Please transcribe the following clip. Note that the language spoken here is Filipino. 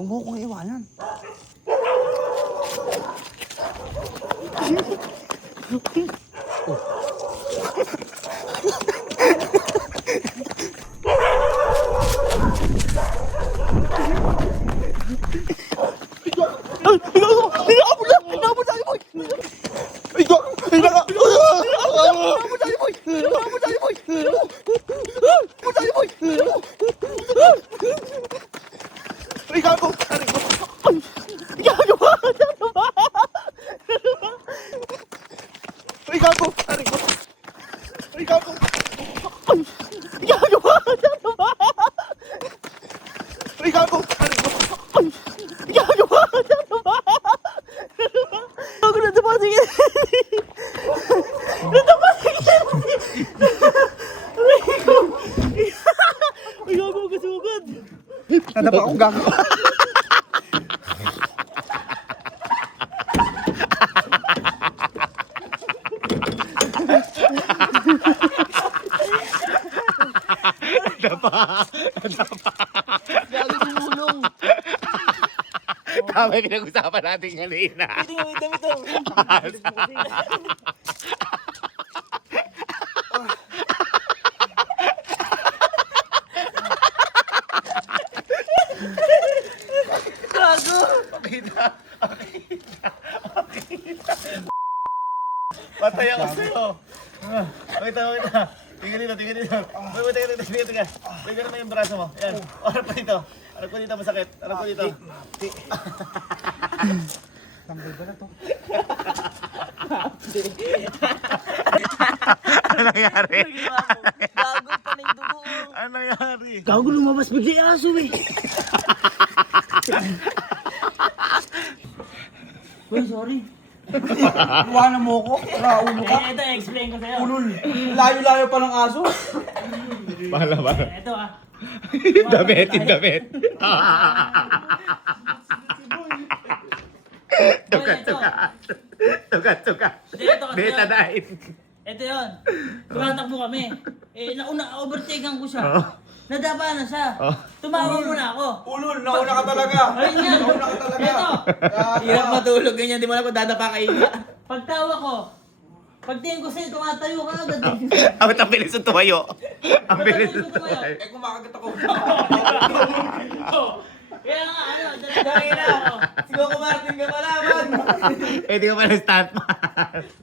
Huwag mo kong iwanan. Nadapa akong gago. Gago tumulong. Tama yung pinag-usapan natin kanina. Patay ako sa'yo. Makita. Tingnan dito. Tingnan. Tingnan naman yung braso mo. Ayan. Harap ko dito. Masakit. Harap ko dito. Tambay ba na to? Ano nangyari? Gago pa na yung dugo. Ano nangyari? Gago lumabas bigla yung aso eh. Uy, sorry. Iwanan mo ko. Raulo ka. Ito, explain ko sa'yo. Ulol. Layo-layo pa ng aso. Bahala. Ito ah. Damit. Tugat. Ito kasi Betadine. Ito yun. Tumatakbo kami. Overtaken ko siya. Oo. Nadapa na siya. Oh. Tumawag muna ako. Ulol, nauna ka talaga. Ayun yan. Nauna ka talaga. Ito. Hirap matulog ganyan, di mo alam kung dadapa ka iba. Pagtawa ko. Pagtingin ko sa'yo, tumatayo ka agad. Ang bilis ng tumayo. Ang bilis ng tumayo. Eh, kumakagat ako. Kaya nga, dali na ako. Siguro kumarting ka pala, man. Eh, di ka pala stuntman.